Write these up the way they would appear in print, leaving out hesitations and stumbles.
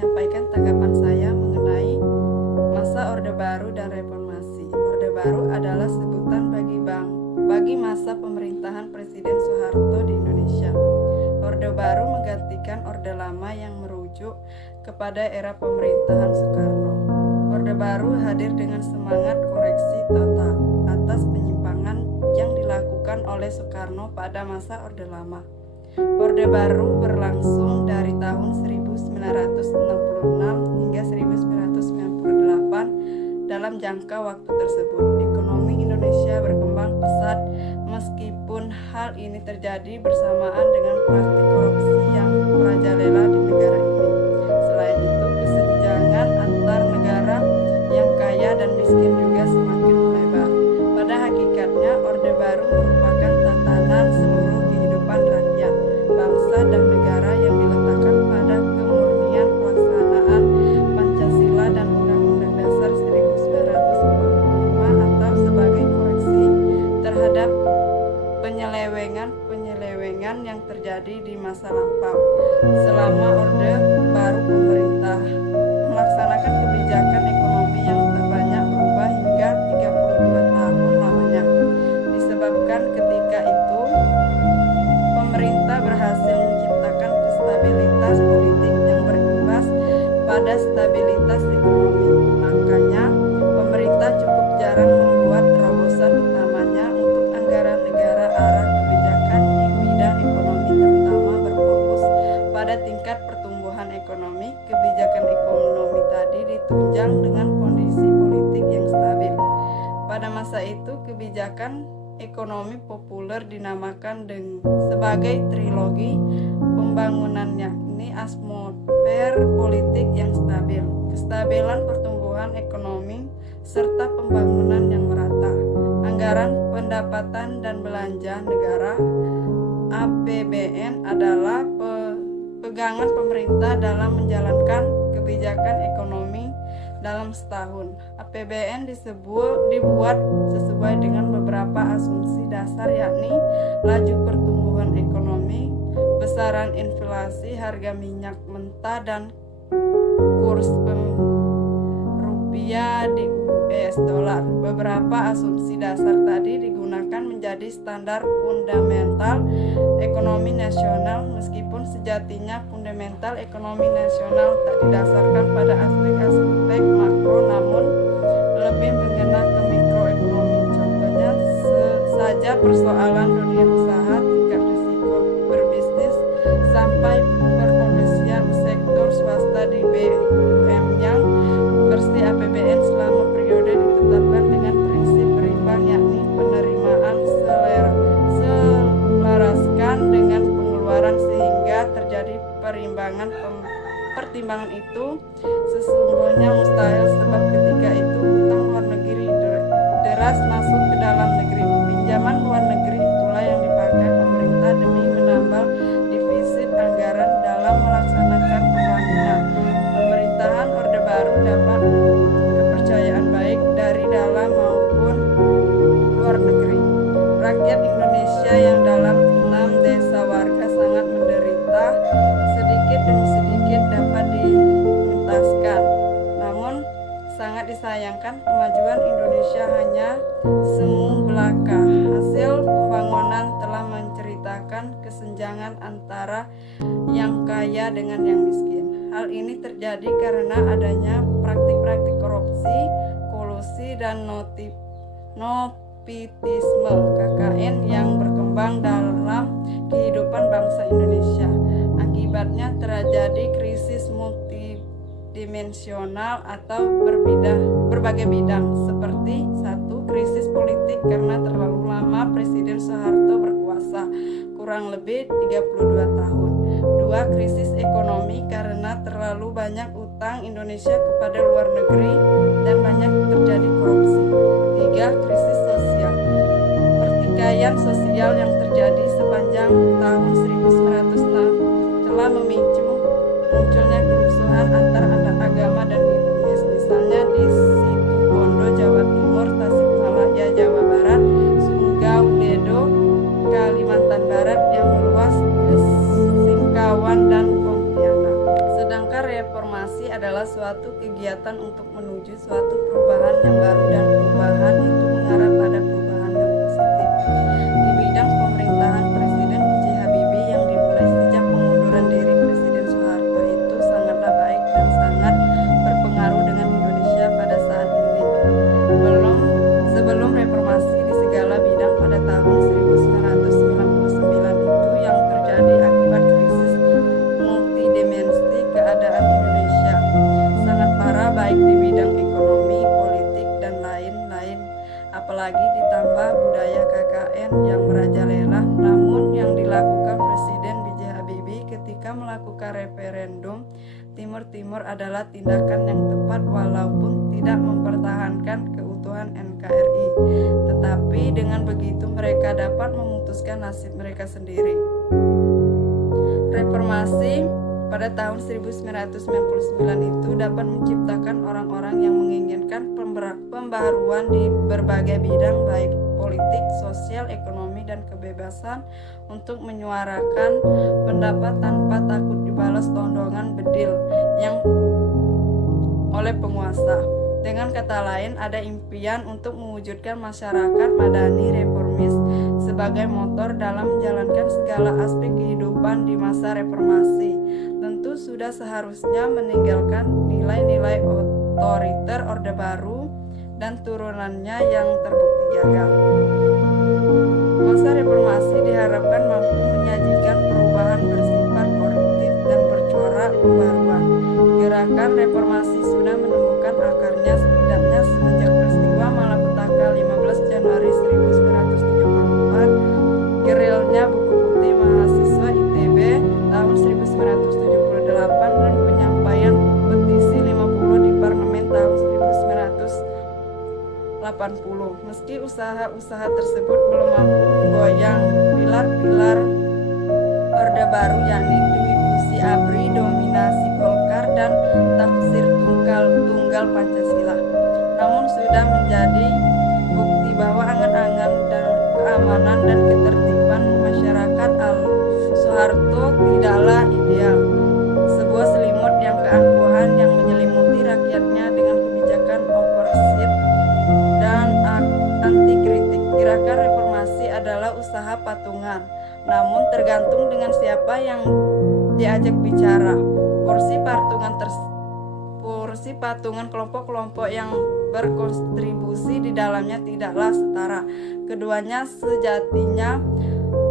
menyampaikan tanggapan saya mengenai masa Orde Baru dan Reformasi. Orde Baru adalah sebutan bagi masa pemerintahan Presiden Soeharto di Indonesia. Orde Baru menggantikan Orde Lama yang merujuk kepada era pemerintahan Soekarno. Orde Baru hadir dengan semangat koreksi total atas penyimpangan yang dilakukan oleh Soekarno pada masa Orde Lama. Orde Baru berlangsung dari tahun 1966 hingga 1998. Dalam jangka waktu tersebut, ekonomi Indonesia berkembang pesat meskipun hal ini terjadi bersamaan dengan praktik korupsi yang merajalela di negara ini. Selain itu, kesenjangan antar negara yang kaya dan miskin juga semakin melebar. Pada hakikatnya, Orde Baru merupakan tatanan seluruh kehidupan rakyat, bangsa dan negara yang diletakkan pada kemurnian pelaksanaan Pancasila dan Undang-Undang Dasar 1945 atau sebagai koreksi terhadap penyelewengan yang terjadi di masa lampau. Selama Orde Baru pemerintah melaksanakan kebijakan ekonomi yang terbanyak berubah hingga 32 tahun lamanya. Disebabkan ketika itu pemerintah berhasil menciptakan stabilitas politik yang berimbas pada stabilitas ekonomi. Makanya pemerintah cukup jarang membuat terobosan utamanya untuk anggaran negara. Arah kebijakan di bidang ekonomi terutama berfokus pada tingkat pertumbuhan ekonomi. Kebijakan ekonomi tadi ditunjang dengan kondisi politik yang stabil. Pada masa itu kebijakan ekonomi populer dinamakan sebagai trilogi pembangunannya. Ini atmosfer politik yang stabil, kestabilan pertumbuhan ekonomi, serta pembangunan yang merata. Anggaran pendapatan dan belanja negara APBN adalah pegangan pemerintah dalam menjalankan kebijakan ekonomi dalam setahun. APBN dibuat sesuai dengan beberapa asumsi dasar, yakni laju pertumbuhan ekonomi, besaran inflasi, harga minyak mentah, dan kurs rupiah di US dollar. Beberapa asumsi dasar tadi digunakan menjadi standar fundamental ekonomi nasional, meskipun sejatinya fundamental ekonomi nasional tak didasarkan pada aspek-aspek makro, namun lebih mengena ke mikroekonomi. Contohnya saja persoalan dunia usaha, tingkat risiko berbisnis, sampai perkondisian sektor swasta di BUMN yang bersih. APBN selama periode ditetapkan dengan prinsip berimbang, yakni penerimaan selaraskan dengan pengeluaran sehingga terjadi pertimbangan itu sesungguhnya mustahil, sebab ketika itu utang luar negeri deras masuk ke dalam negeri. Pinjaman luar negeri itulah yang dipakai pemerintah demi menambal defisit anggaran dalam melaksanakan pembangunan. Pemerintahan Orde Baru dapat kepercayaan baik dari dalam maupun luar negeri. Rakyat Indonesia yang dalam 6 desa warga sangat menderita, sedikit demi sedikit dapat dituntaskan. Namun sangat disayangkan kemajuan Indonesia hanya semu belaka. Hasil pembangunan telah menceritakan kesenjangan antara yang kaya dengan yang miskin. Hal ini terjadi karena adanya praktik-praktik korupsi, kolusi, dan nepotisme KKN yang berkembang dalam kehidupan bangsa Indonesia. Akibatnya terjadi krisis multidimensional atau berbagai bidang, seperti 1. Krisis politik karena terlalu lama Presiden Soeharto berkuasa, kurang lebih 32 tahun. 2. Krisis ekonomi karena terlalu banyak utang Indonesia kepada luar negeri dan banyak terjadi korupsi. 3. Krisis sosial. Pertikaian sosial yang terjadi sepanjang tahun 1906 telah memicu munculnya kerusuhan antar agama dan etnis, misalnya di Situbondo, Jawa Timur, Tasikmalaya, Jawa Barat, Sunggau, Dedo, Kalimantan Barat yang meluas ke Singkawan dan Pontianak. Sedangkan reformasi suatu kegiatan untuk menuju suatu perubahan yang baru, dan perubahan itu mengarah pada perubahan yang positif. Di bidang pemerintahan, Presiden B.J. Habibie yang dimulai sejak pengunduran diri Presiden Soeharto itu sangatlah baik dan sangat berpengaruh dengan Indonesia pada saat ini. Sebelum reformasi di segala bidang pada tahun 1999 itu yang terjadi akibat krisis multidimensi keadaan Indonesia sangat parah, baik di bidang ekonomi, politik, dan lain-lain. Apalagi ditambah budaya KKN yang merajalela. Namun yang dilakukan Presiden B.J. Habibie ketika melakukan referendum Timur Timur adalah tindakan yang tepat, walaupun tidak mempertahankan keutuhan NKRI. Tetapi dengan begitu mereka dapat memutuskan nasib mereka sendiri. Reformasi pada tahun 1999 itu dapat menciptakan orang-orang yang menginginkan pembaharuan di berbagai bidang, baik politik, sosial, ekonomi, dan kebebasan untuk menyuarakan pendapat tanpa takut dibalas tondongan bedil yang oleh penguasa. Dengan kata lain, ada impian untuk mewujudkan masyarakat madani reformis sebagai motor dalam menjalankan segala aspek kehidupan di masa reformasi. Tentu sudah seharusnya meninggalkan nilai-nilai otoriter Orde Baru dan turunannya yang terbukti gagal. Masa reformasi diharapkan mampu menyajikan perubahan bersifat korektif dan bercorak pembaruan. Gerakan reformasi sudah menemukan akarnya setidaknya semenjak peristiwa Malapetaka 15 Januari 1974, gerilya buku putih mahasiswa ITB tahun 1978, dan penyampaian petisi 50 di parlemen tahun 1980. Meski usaha-usaha tersebut belum mampu menggoyang pilar-pilar Orde Baru, yakni Dwi Fungsi ABRI, dominasi Golkar, dan tafsir tunggal Pancasila, namun sudah menjadi bukti bahwa angan-angan dan keamanan dan ketertiban masyarakat Soeharto tidaklah ideal. Sebuah selimut yang keangkuhan yang menyelimuti rakyatnya dengan kebijakan opresif dan anti kritik. Gerakan reformasi adalah usaha patungan, namun tergantung dengan siapa yang diajak bicara. Porsi patungan kelompok-kelompok yang berkontribusi di dalamnya tidaklah setara. Keduanya sejatinya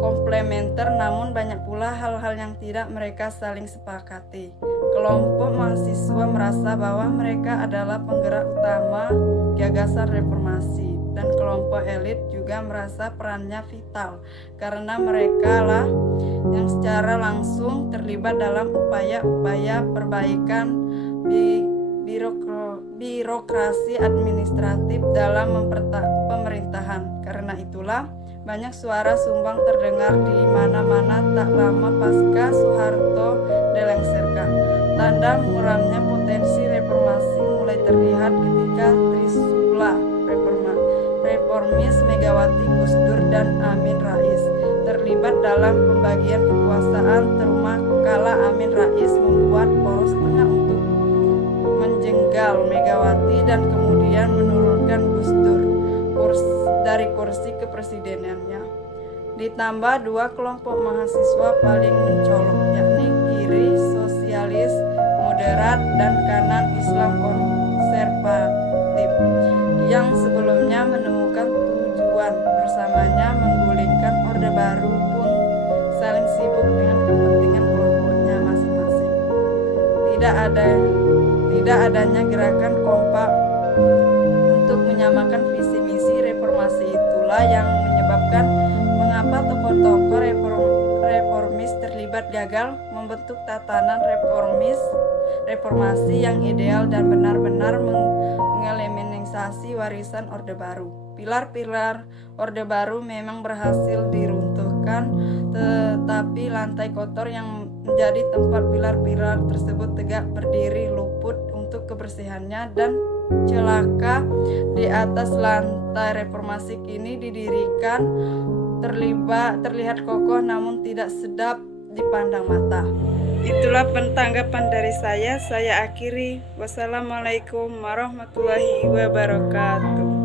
komplementer, namun banyak pula hal-hal yang tidak mereka saling sepakati. Kelompok mahasiswa merasa bahwa mereka adalah penggerak utama gagasan reformasi, dan kelompok elit juga merasa perannya vital karena mereka lah yang secara langsung terlibat dalam upaya-upaya perbaikan birokrasi administratif dalam pemerintahan. Karena itulah banyak suara sumbang terdengar di mana-mana tak lama pasca Soeharto dilengsarkan. Tanda muramnya potensi reformasi mulai terlihat ketika Trisula reformis Megawati, Gus Dur, dan Amin Rais terlibat dalam pembagian kekuasaan, terutama kala Amin Rais membuat poros tengah untuk menjenggal Megawati dan kemudian menurunkan Gus Dur dari kursi kepresidenannya. Ditambah dua kelompok mahasiswa paling mencolok, yakni kiri sosialis moderat dan kanan Islam konservatif, yang sebelumnya menemukan tujuan bersamanya menggulingkan Orde Baru, pun saling sibuk dengan kepentingan kelompoknya masing-masing. Tidak adanya gerakan kompak untuk menyamakan visi misi reformasi itulah yang menyebabkan mengapa tokoh-tokoh reformis terlibat gagal membentuk tatanan reformasi yang ideal dan benar-benar mengeliminasi warisan Orde Baru. Pilar-pilar Orde Baru memang berhasil diruntuhkan, tetapi lantai kotor yang menjadi tempat pilar-pilar tersebut tegak berdiri luput untuk kebersihannya, dan celaka di atas lantai reformasi kini didirikan terlihat kokoh namun tidak sedap dipandang mata. Itulah pentanggapan dari saya akhiri. Wassalamualaikum warahmatullahi wabarakatuh.